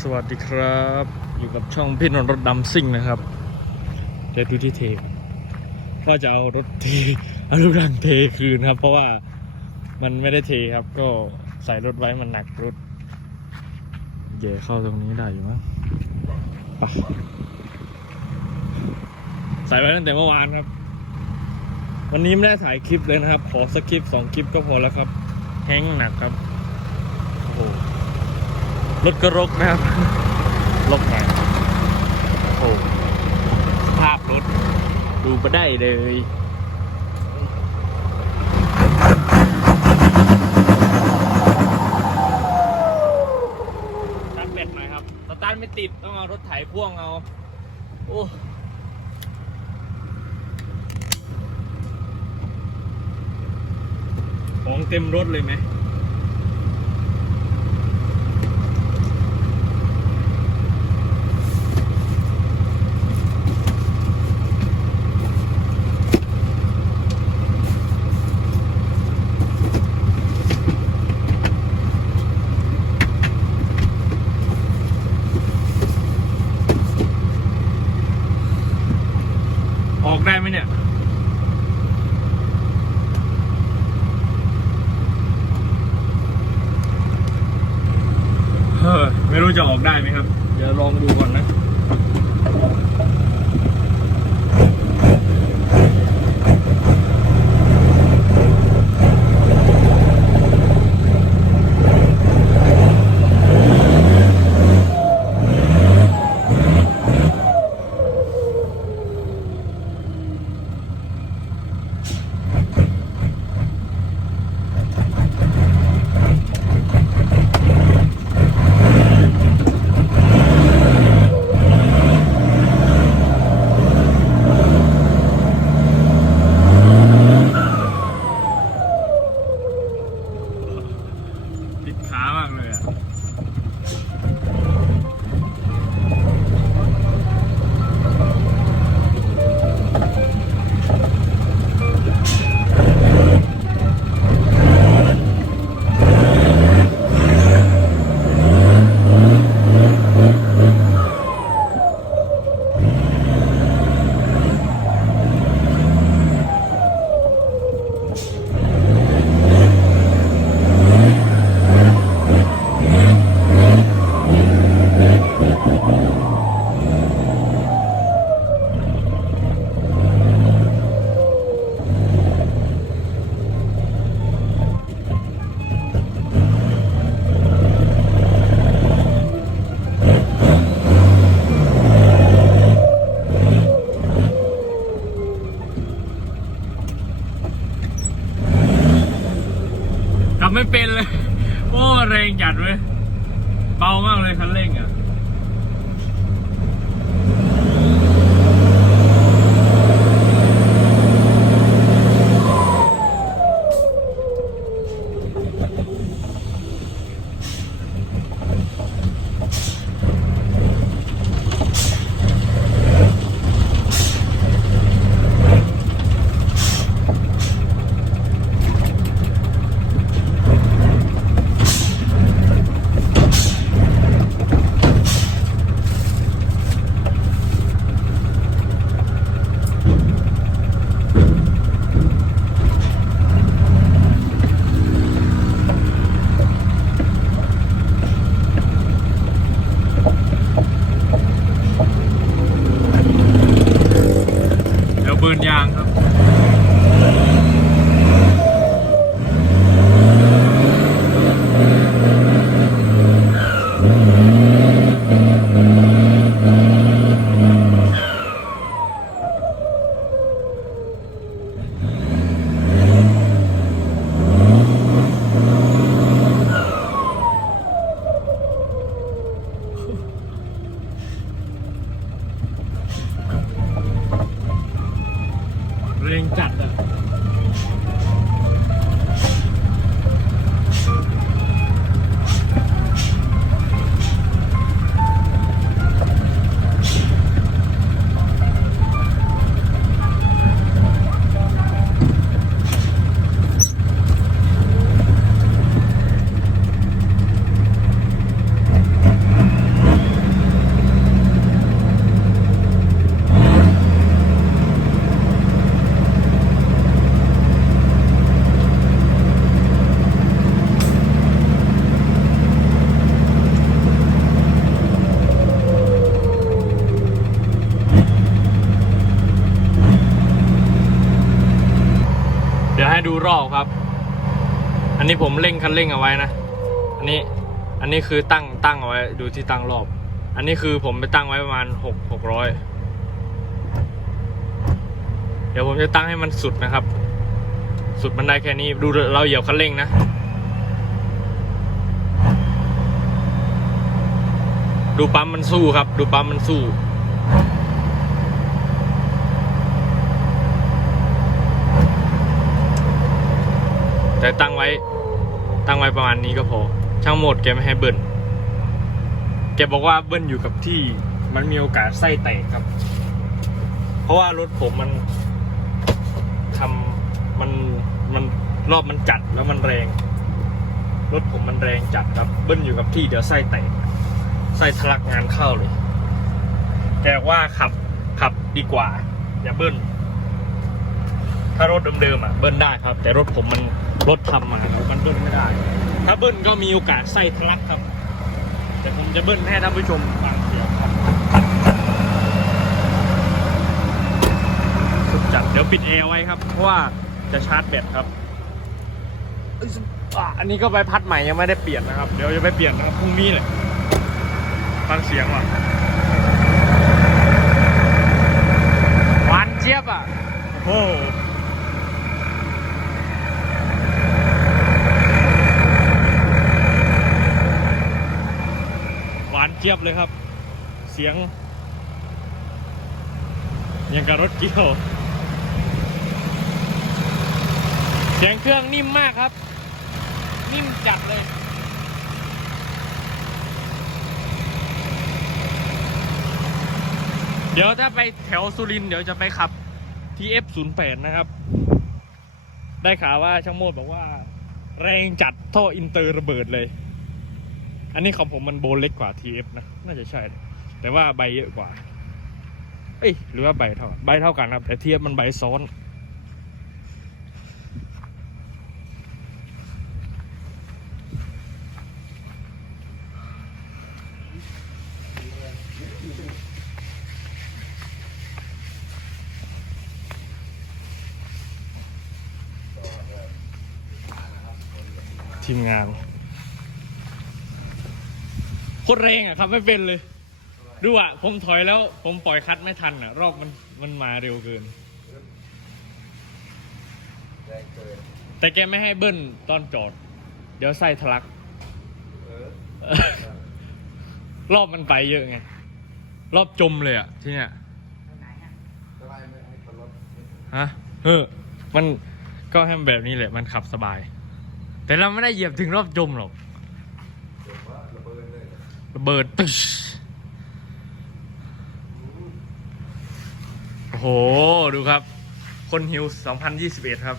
สวัสดีครับ อยู่กับช่องพี่นนท์รถดำซิ่งนะครับเดี๋ยวดูที่เทว่าจะเอารถเทเอาลูกรังเทคืนครับ เพราะว่ามันไม่ได้เทครับ ก็ใส่รถไว้มันหนักรถเย่เข้าตรงนี้ได้อยู่มั้งไปะใส่ไว้ตั้งแต่เมื่อวานครับ วันนี้ไม่ได้ถ่ายคลิปเลยนะครับ ขอสักคลิปสองคลิปก็พอแล้วครับ แห้งหนักครับ รถก็รกนะครับรกหน่อยโอ้ภาพรถดูมาได้เลยสตาร์ทเป็ดหน่อยครับสตาร์ทไม่ติดต้องเอารถไถพ่วงเอาโอ้ของเต็มรถเลยไหม ออกได้ไหมเนี่ย เฮ้อไม่รู้จะออกได้ไหมครับ เดี๋ยวลองดูก่อนนะ ติดขามากเลยอะ กลับไม่เป็นเลย โอ้แรงจัดเว้ย เบา มากเลยคันเร่งอะ 两个 แรงจัดอะ อันนี้ผมเร่งคันเร่งเอาไว้นะ อันนี้ อันนี้คือตั้งตั้งเอาไว้ดูที่ตั้งรอบ อันนี้คือผมไปตั้งไว้ประมาณหกหกร้อยเดี๋ยวผมจะตั้งให้มันสุดนะครับ สุดมันได้แค่นี้ ดูเราเหยียบคันเร่งนะดูปั๊มมันสู้ครับ ดูปั๊มมันสู้ แต่ตั้ง ตั้งไว้ประมาณนี้ก็พอ ช่างโหมดแกไม่ให้เบิ้ลแกบอกว่าเบิ้ลอยู่กับที่มันมีโอกาสไส้แตกครับ เพราะว่ารถผมมันทำมันมันรอบมันจัดแล้วมันแรง รถผมมันแรงจัดครับ เบิ้ลอยู่กับที่เดี๋ยวไส้แตกไส้ทะลักงานเข้าเลยแกว่าขับขับดีกว่า อย่าเบิ้ลถ้ารถเดิมๆอะเบิ้ลได้ครับ แต่รถผมมัน รถทำมาครับมันเบิ้ลไม่ได้ ถ้าเบิ้ลก็มีโอกาสไส้ทะลักครับ แต่ผมจะเบิ้ลให้ท่านผู้ชมฟังเสียงครับสุดจัดเดี๋ยวปิดแอร์ไว้ครับ เพราะว่าจะชาร์จแบตครับอันนี้ก็ใบพัดใหม่ยังไม่ได้เปลี่ยนนะครับ เดี๋ยวจะไปเปลี่ยนนะครับพรุ่งนี้เลยฟังเสียงว่ะหวานเจี๊ยบอะโอ้โหหวานเจี๊ยบเลยครับ เสียงยังกับรถเกี่ยว เสียงเครื่องนิ่มมากครับ นิ่มจัดเลย เดี๋ยวถ้าไปแถวสุรินเดี๋ยวจะไปขับ TF08 นะครับ ได้ข่าวว่าช่างโมดบอกว่า แรงจัดท่ออินเตอร์ระเบิดเลย อันนี้ของผมมันโบเล็กกว่า TF นะ น่าจะใช่ แต่ว่าใบเยอะกว่า เอ้ย หรือว่าใบเท่า ใบเท่ากันครับ แต่ TF มันใบซ้อน ทีมงาน โคตรแรงอะครับไม่เป็นเลย ดูอะผมถอยแล้ว ผมปล่อยคัดไม่ทันอะรอบมันมันมาเร็วเกิน แรงเกินแต่แกไม่ให้เบิ้ลตอนจอด เดี๋ยวไส้ทะลัก เออรอบมันไปเยอะไง รอบจมเลยอะที่เนี้ยทำไมไม่ให้คนรถฮะเออมันก็ให้มันแบบนี้แหละมันขับสบาย แต่เราไม่ได้เหยียบถึงรอบจมหรอก เดี๋ยวว่าระเบิดเลย ระเบิดตึชโอ้โห ดูครับ คนฮิว 2021 ครับ